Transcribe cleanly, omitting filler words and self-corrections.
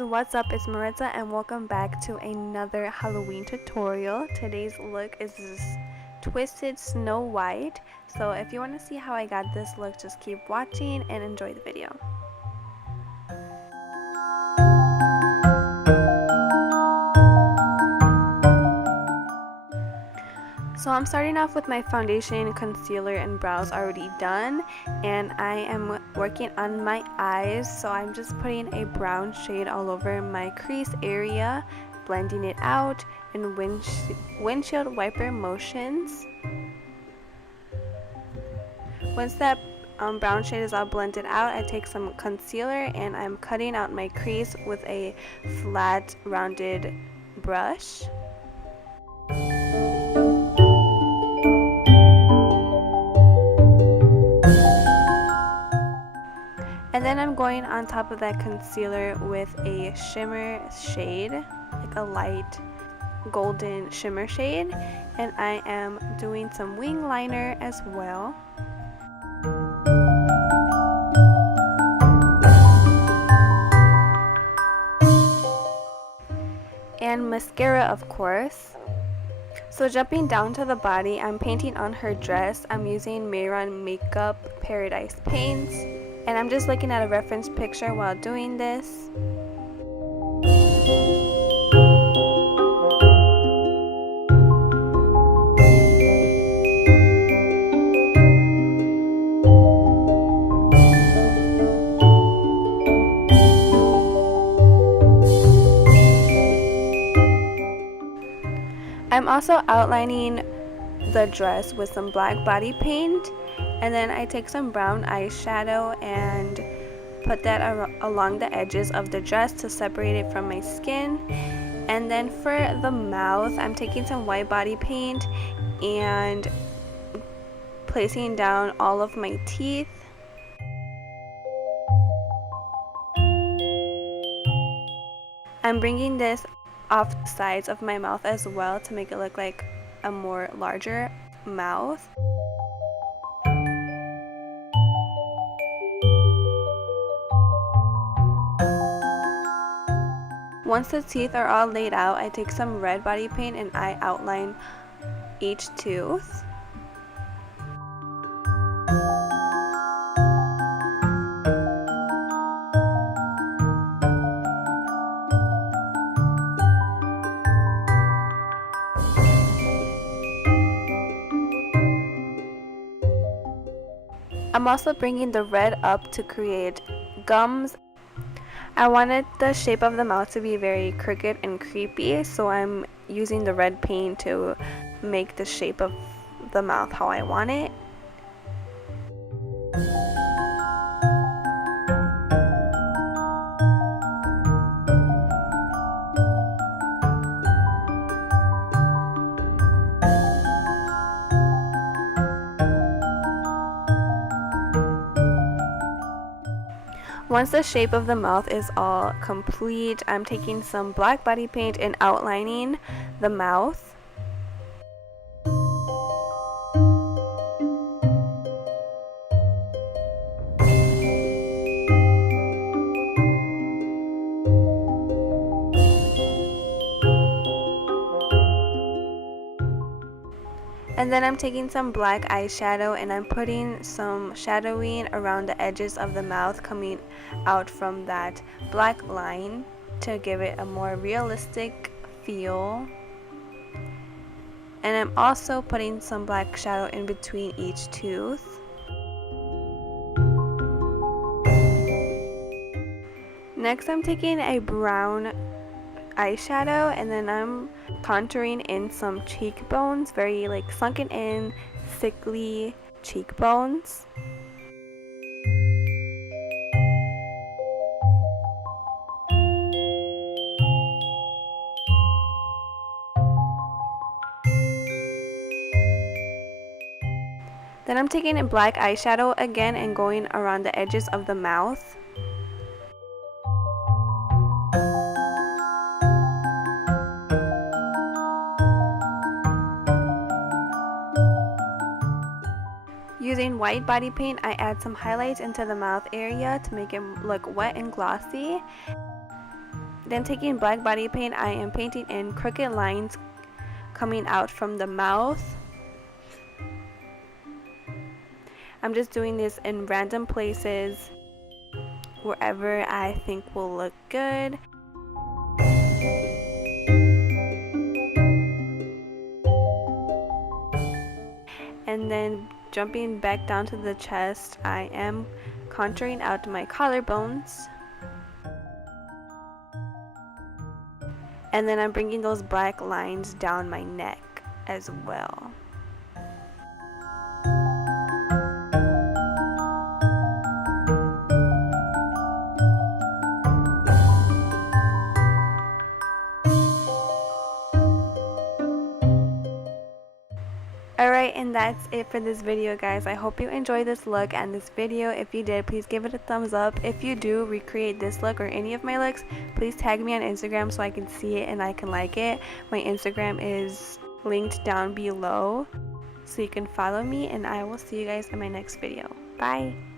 guys, what's up? It's Maritza and welcome back to another Halloween tutorial. Today's look is this twisted Snow White. So if you want to see how I got this look, just keep watching and enjoy the video. So I'm starting off with my foundation, concealer, and brows already done, and I am working on my eyes. So I'm just putting a brown shade all over my crease area, blending it out in windshield wiper motions. Once that brown shade is all blended out, I take some concealer and I'm cutting out my crease with a flat rounded brush. And then I'm going on top of that concealer with a shimmer shade, like a light golden shimmer shade, and I am doing some wing liner as well. And mascara, of course. So jumping down to the body, I'm painting on her dress. I'm using MEHRON Makeup Paradise paints. And I'm just looking at a reference picture while doing this. I'm also outlining the dress with some black body paint. And then I take some brown eyeshadow and put that along the edges of the dress to separate it from my skin. And then for the mouth, I'm taking some white body paint and placing down all of my teeth. I'm bringing this off the sides of my mouth as well to make it look like a more larger mouth. Once the teeth are all laid out, I take some red body paint and I outline each tooth. I'm also bringing the red up to create gums. I wanted the shape of the mouth to be very crooked and creepy, so I'm using the red paint to make the shape of the mouth how I want it. Once the shape of the mouth is all complete, I'm taking some black body paint and outlining the mouth. And then I'm taking some black eyeshadow and I'm putting some shadowing around the edges of the mouth coming out from that black line to give it a more realistic feel. And I'm also putting some black shadow in between each tooth. Next, I'm taking a brown eyeshadow and then I'm contouring in some cheekbones, very like sunken in, sickly cheekbones. Then I'm taking a black eyeshadow again and going around the edges of the mouth. Using white body paint, I add some highlights into the mouth area to make it look wet and glossy. Then taking black body paint, I am painting in crooked lines coming out from the mouth. I'm just doing this in random places, wherever I think will look good. And then jumping back down to the chest, I am contouring out my collarbones. And then I'm bringing those black lines down my neck as well. Alright, and that's it for this video, guys. I hope you enjoyed this look and this video. If you did, please give it a thumbs up. If you do recreate this look or any of my looks, please tag me on Instagram so I can see it and I can like it. My Instagram is linked down below, so you can follow me, and I will see you guys in my next video. Bye!